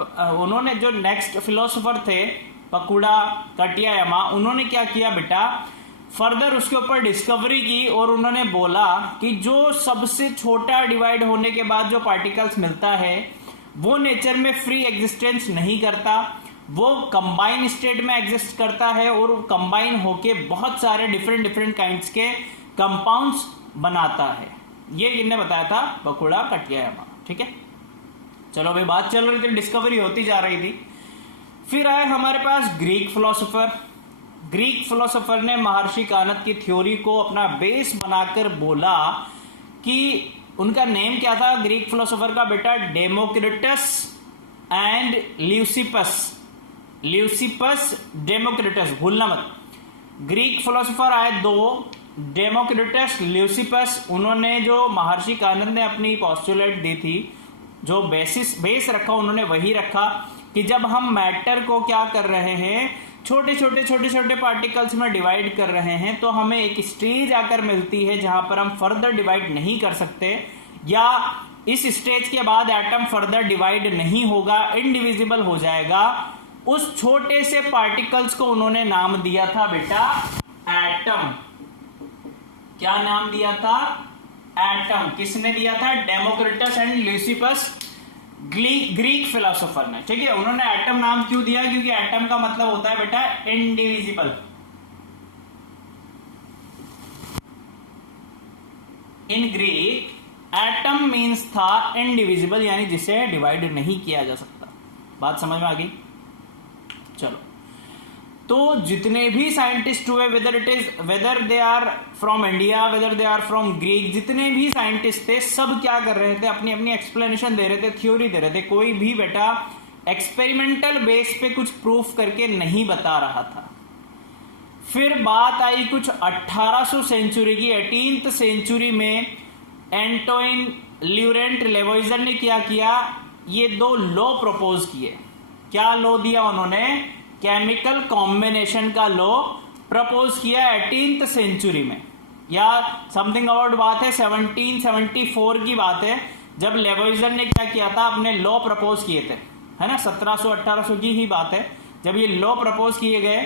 उन्होंने जो next philosopher थे पकुड़ा कटियायामा, उन्होंने क्या किया बेटा, फर्दर उसके ऊपर डिस्कवरी की और उन्होंने बोला कि जो सबसे छोटा डिवाइड होने के बाद जो पार्टिकल्स मिलता है वो नेचर में फ्री एग्जिस्टेंस नहीं करता, वो कंबाइन स्टेट में एग्जिस्ट करता है और कंबाइन होके बहुत सारे डिफरेंट काइंड्स के कंपाउंड्स बनाता है। ये इन्हें बताया था पकुड़ा कटियायामा। ठीक है, चलो भाई बात चल रही थी, डिस्कवरी होती जा रही थी। फिर आए हमारे पास ग्रीक फिलोसोफर। ग्रीक फिलोसोफर ने महर्षि कानत की थ्योरी को अपना बेस बनाकर बोला कि उनका नेम क्या था ग्रीक फिलोसोफर का बेटा, Democritus and Leucippus. Leucippus Democritus, भूलना मत। ग्रीक फिलोसोफर आए दो, डेमोक्रिटस, ल्यूसिपस। उन्होंने जो महर्षि कानत ने अपनी पोस्टुलेट दी थी, जो बेस रखा उन्होंने वही रखा कि जब हम मैटर को क्या कर रहे हैं, छोटे छोटे पार्टिकल्स में डिवाइड कर रहे हैं, तो हमें एक स्टेज आकर मिलती है जहां पर हम फर्दर डिवाइड नहीं कर सकते, या इस स्टेज के बाद एटम फर्दर डिवाइड नहीं होगा, इनडिविजिबल हो जाएगा। उस छोटे से पार्टिकल्स को उन्होंने नाम दिया था बेटा एटम। क्या नाम दिया था? एटम। किसने दिया था? Democritus and Leucippus, Greek philosopher ने। ठीक है, उन्होंने एटम नाम क्यों दिया? क्योंकि एटम का मतलब होता है बेटा indivisible. In Greek atom means था इनडिविजिबल, यानी जिसे डिवाइड नहीं किया जा सकता। बात समझ में आ गई? चलो, तो जितने भी साइंटिस्ट हुए, whether they are from India, whether they are from Greek, जितने भी साइंटिस्ट थे सब क्या कर रहे थे? अपनी अपनी एक्सप्लेनेशन दे रहे थे, थ्योरी दे रहे थे। कोई भी बेटा एक्सपेरिमेंटल बेस पे कुछ प्रूफ करके नहीं बता रहा था। फिर बात आई कुछ 1800 सेंचुरी की, 18th सेंचुरी में एंटोइन ल्यूरेंट लेवोइजर ने क्या किया? ये दो लॉ प्रपोज किए। क्या लॉ दिया उन्होंने? केमिकल कॉम्बिनेशन का लॉ प्रपोज किया 18th सेंचुरी में, या समथिंग अबाउट बात है 1774 की बात है, जब लेवोइजर ने क्या किया था? अपने लॉ प्रपोज किए थे, है ना, 1700-1800 की ही बात है, जब ये लॉ प्रपोज किए गए।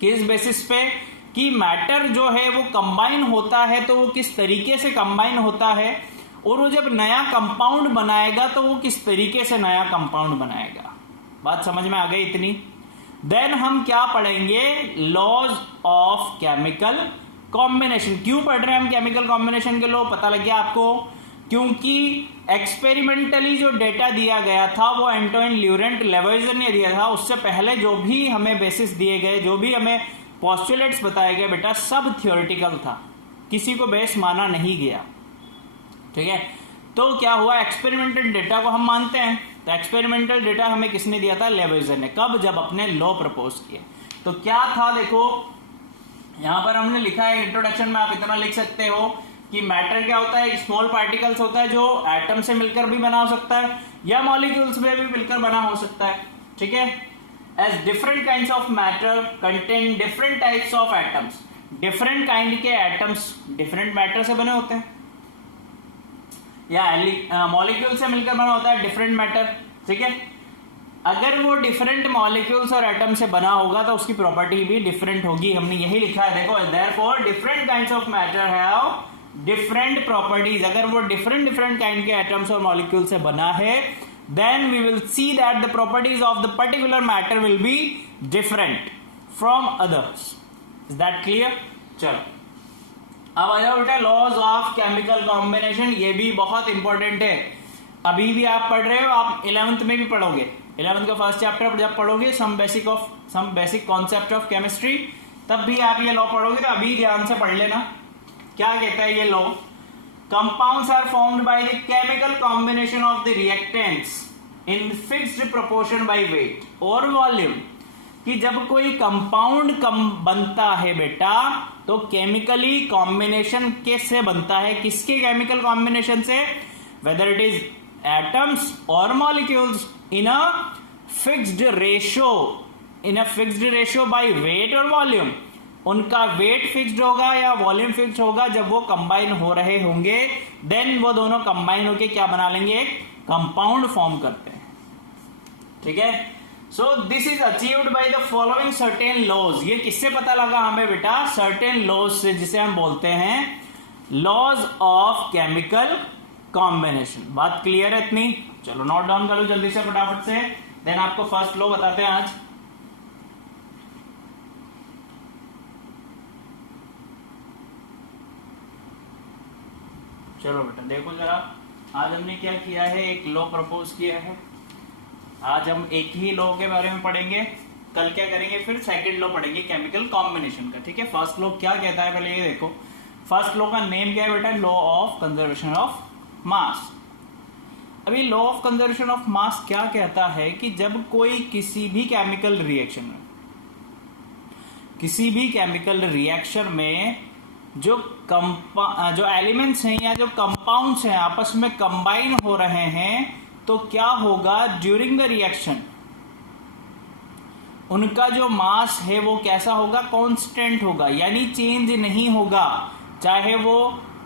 किस बेसिस पे? कि मैटर जो है वो कंबाइन होता है तो वो किस तरीके से कंबाइन होता है, और वो जब नया कंपाउंड बनाएगा तो वो किस तरीके से नया कंपाउंड बनाएगा। बात समझ में आ गई इतनी? देन हम क्या पढ़ेंगे? Laws of chemical combination. क्यों पढ़ रहे हैं हम केमिकल कॉम्बिनेशन के लॉ? पता लग गया आपको? क्योंकि एक्सपेरिमेंटली जो डेटा दिया गया था वो एंटोइन ल्यूरेंट लेवोइजर ने दिया था। उससे पहले जो भी हमें बेसिस दिए गए, जो भी हमें पोस्टुलेट्स बताए गए बेटा, सब थियोरेटिकल था, किसी को बेस माना नहीं गया। ठीक है, तो क्या हुआ? एक्सपेरिमेंटल डेटा को हम मानते हैं, तो एक्सपेरिमेंटल डेटा हमें किसने दिया था? लेवोइजर ने। कब? जब अपने लॉ प्रपोज किए। तो क्या था? देखो यहां पर हमने लिखा है इंट्रोडक्शन में, आप इतना लिख सकते हो कि मैटर क्या होता है? स्मॉल पार्टिकल्स होता है जो एटम से मिलकर भी बना हो सकता है या मॉलिक्यूल्स में भी मिलकर बना हो सकता है। ठीक है, as different kinds of matter contain different types of atoms. Different kind के एटम्स डिफरेंट मैटर से बने होते हैं, या मॉलिक्यूल से मिलकर बना होता है डिफरेंट मैटर। ठीक है, अगर वो डिफरेंट मॉलिक्यूल्स और एटम से बना होगा तो उसकी प्रॉपर्टी भी डिफरेंट होगी। हमने यही लिखा है, देखो, therefore different kinds of matter have different properties. अगर वो डिफरेंट काइंड के एटम्स और मॉलिक्यूल से बना है, then we will see that the properties of the particular matter will be different from others. Is that clear? चलो, अब आ जाओ बेटा लॉज ऑफ केमिकल कॉम्बिनेशन। ये भी बहुत इंपॉर्टेंट है, अभी भी आप पढ़ रहे हो, आप 11th में भी पढ़ोगे। 11th का फर्स्ट चैप्टर जब पढ़ोगे some basic concept of chemistry, तब भी आप ये लॉ पढ़ोगे, तो अभी ध्यान से पढ़ लेना। क्या कहता है ये law? Compounds are formed by the chemical combination of the reactants in fixed proportion by weight और वॉल्यूम। कि जब कोई कंपाउंड बनता है बेटा, तो केमिकली कॉम्बिनेशन किससे बनता है? किसके केमिकल कॉम्बिनेशन से? वेदर इट इज एटम्स और molecules in a fixed ratio by weight और वॉल्यूम। उनका वेट फिक्स्ड होगा या वॉल्यूम फिक्स्ड होगा जब वो कंबाइन हो रहे होंगे, देन वो दोनों कंबाइन होके क्या बना लेंगे? एक कंपाउंड फॉर्म करते हैं। ठीक है। So this is achieved by the following certain laws. ये किससे पता लगा हमें बेटा? सर्टेन लॉज से, जिसे हम बोलते हैं लॉज ऑफ केमिकल कॉम्बिनेशन। बात क्लियर है इतनी? चलो नोट डाउन कर लो जल्दी से फटाफट से, देन आपको फर्स्ट लॉ बताते हैं आज। चलो बेटा देखो जरा, आज हमने क्या किया है, एक लॉ प्रपोज किया है। आज हम एक ही लॉ के बारे में पढ़ेंगे, कल क्या करेंगे फिर सेकंड लॉ पढ़ेंगे केमिकल कॉम्बिनेशन का, ठीक है। फर्स्ट लॉ क्या कहता है पहले ये देखो। फर्स्ट लॉ का नेम क्या है बेटा? Law of conservation of mass. अभी law of conservation of mass क्या कहता है कि जब कोई किसी भी केमिकल रिएक्शन में जो एलिमेंट्स हैं या जो कंपाउंड्स हैं आपस में कंबाइन हो रहे हैं, तो क्या होगा ड्यूरिंग द रिएक्शन, उनका जो मास है वो कैसा होगा? कांस्टेंट होगा, यानी चेंज नहीं होगा। चाहे वो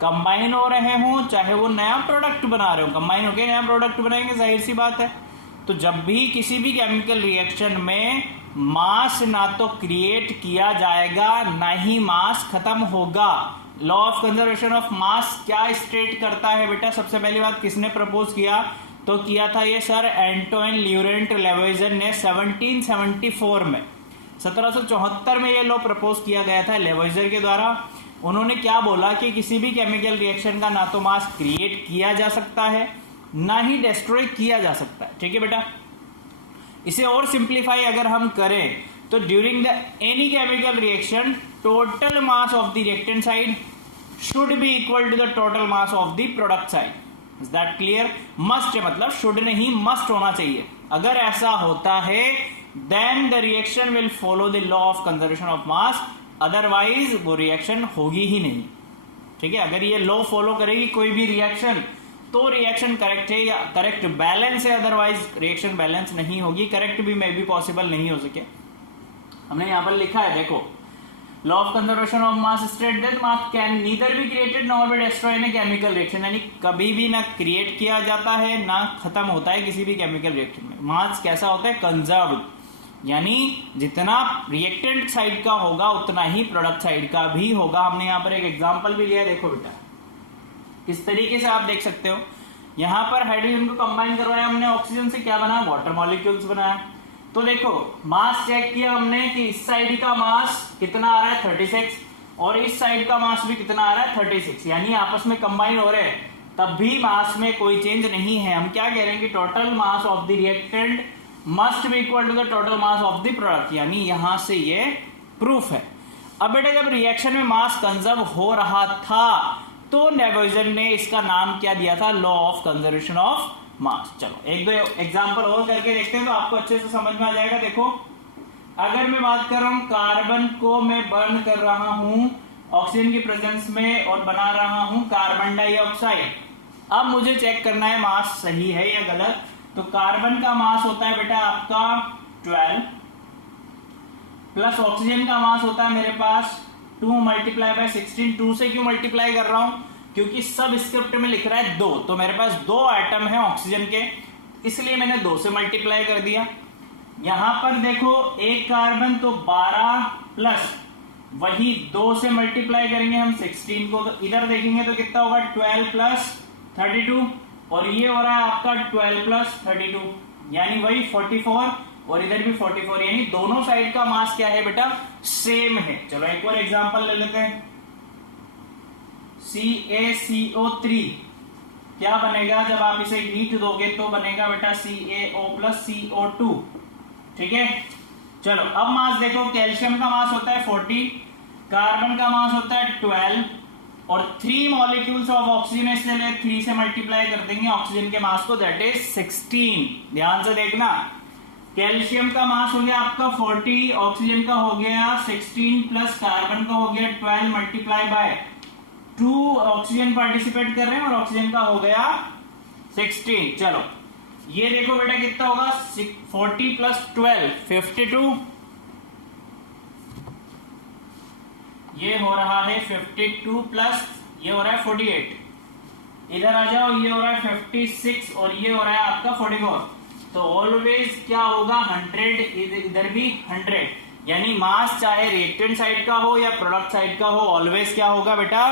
कंबाइन हो रहे हों, चाहे वो नया प्रोडक्ट बना रहे हो। कंबाइन होकर नया प्रोडक्ट बनाएंगे, जाहिर सी बात है। तो जब भी किसी भी केमिकल रिएक्शन में मास ना तो क्रिएट किया जाएगा ना ही मास खत्म होगा। Law of conservation of mass क्या स्टेट करता है बेटा? सबसे पहली बात किसने प्रपोज किया? तो किया था ये सर एंटोइन ल्यूरेंट लेवोइजर ने 1774 में, 1774 में ये लॉ प्रपोज किया गया था लेवोइजर के द्वारा। उन्होंने क्या बोला कि किसी भी केमिकल रिएक्शन का ना तो मास क्रिएट किया जा सकता है ना ही डिस्ट्रॉय किया जा सकता है, ठीक है बेटा। इसे और सिंप्लीफाई अगर हम करें तो during the any chemical reaction total mass of the reactant side should be equal to the total mass of the product side. Is that clear? Must मतलब शुड नहीं, मस्ट होना चाहिए। अगर ऐसा होता है then the reaction will follow the law of conservation of mass, otherwise वो reaction होगी ही नहीं, ठीक है। अगर ये लॉ फॉलो करेगी कोई भी रिएक्शन तो रिएक्शन करेक्ट है या करेक्ट बैलेंस है, अदरवाइज रिएक्शन बैलेंस नहीं होगी। करेक्ट भी मे बी पॉसिबल नहीं हो सके। हमने यहां पर लिखा है देखो, law of conservation of mass state that mass can neither be created nor be destroyed in chemical reaction, यानी कभी भी ना क्रिएट किया जाता है ना खत्म होता है किसी भी केमिकल रिएक्शन में। मास कैसा होता है? कंजर्व्ड, यानी जितना रिएक्टेंट साइड का होगा उतना ही प्रोडक्ट साइड का भी होगा। हमने यहाँ पर एक एग्जांपल भी लिया है, देखो बेटा इस तरीके से आप देख सकते हो। यहां पर हाइड्रोजन को कंबाइन करवाया हमने, ऑक्सीजन से क्या बना? वाटर मॉलिक्यूल्स बनाया। तो देखो मास चेक किया हमने कि इस साइड का मास कितना आ रहा है 36 और इस साइड का मास भी कितना आ रहा है 36, यानी आपस में कंबाइन हो रहे हैं, तब भी मास में कोई चेंज नहीं है। हम क्या कह रहे हैं कि total mass of the reactant must be equal to the total mass of the product, यानी यहां से ये प्रूफ है। अब बेटा जब रिएक्शन में मास कंजर्व हो रहा था तो लेवोइजर ने इसका नाम क्या दिया था? लॉ ऑफ कंजर्वेशन ऑफ मास। चलो एक दो एग्जांपल और करके देखते हैं तो आपको अच्छे से समझ में आ जाएगा। देखो अगर मैं बात कर रहा हूं कार्बन को मैं बर्न कर रहा हूं ऑक्सीजन की प्रेजेंस में और बना रहा हूं कार्बन डाइऑक्साइड। अब मुझे चेक करना है मास सही है या गलत। तो कार्बन का मास होता है बेटा आपका 12 प्लस ऑक्सीजन का मास होता है मेरे पास 2 मल्टीप्लाई बाय 16। 2 से क्यों मल्टीप्लाई कर रहा हूं? क्योंकि सब स्क्रिप्ट में लिख रहा है 2, तो मेरे पास 2 आइटम है ऑक्सीजन के, इसलिए मैंने 2 से मल्टीप्लाई कर दिया। यहां पर देखो एक कार्बन तो 12 प्लस वही 2 से मल्टीप्लाई करेंगे हम 16 को, तो इधर देखेंगे तो कितना होगा 12 प्लस 32 और ये हो रहा है आपका 12 प्लस 32 यानी वही 44 और इधर भी 44, यानी दोनों साइड का मास क्या है बेटा? सेम है। चलो एक और एग्जांपल ले लेते हैं। CaCO3 क्या बनेगा जब आप इसे हीट दोगे? तो बनेगा बेटा CaO प्लस CO2, ठीक है। चलो अब मास देखो, कैल्शियम का मास होता है 40, कार्बन का मास होता है 12 और 3 मॉलिक्यूल्स ऑफ ऑक्सीजन इसलिए 3 से मल्टीप्लाई कर देंगे ऑक्सीजन के मास को, दैट इज 16। ध्यान से देखना, कैल्शियम का मास हो गया आपका 40, ऑक्सीजन का हो गया 16 प्लस कार्बन का हो गया 12 मल्टीप्लाई बाय 2 ऑक्सीजन पार्टिसिपेट कर रहे हैं और ऑक्सीजन का हो गया 16। चलो ये देखो बेटा कितना होगा 40 प्लस 12 52, ये हो रहा है 52 प्लस ये हो रहा है 48, इधर आ जाओ ये हो रहा है 56 और ये हो रहा है आपका 44, तो ऑलवेज क्या होगा 100, इधर भी 100, यानी मास चाहे रिएक्टेंट साइड का हो या प्रोडक्ट साइड का हो ऑलवेज क्या होगा बेटा,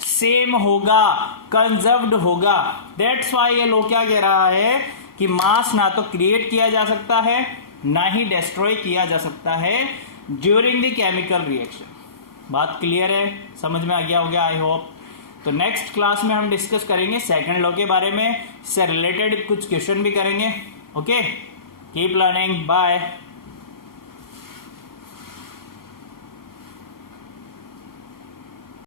सेम होगा, कंजर्व्ड होगा। दैट्स व्हाई ये लो क्या कह रहा है कि मास ना तो क्रिएट किया जा सकता है ना ही डिस्ट्रॉय किया जा सकता है ड्यूरिंग द केमिकल रिएक्शन। बात क्लियर है, समझ में आ गया होगा आई होप। तो नेक्स्ट क्लास में हम डिस्कस करेंगे सेकंड लॉ के बारे में, इससे रिलेटेड कुछ क्वेश्चन भी करेंगे। Okay, keep learning, bye.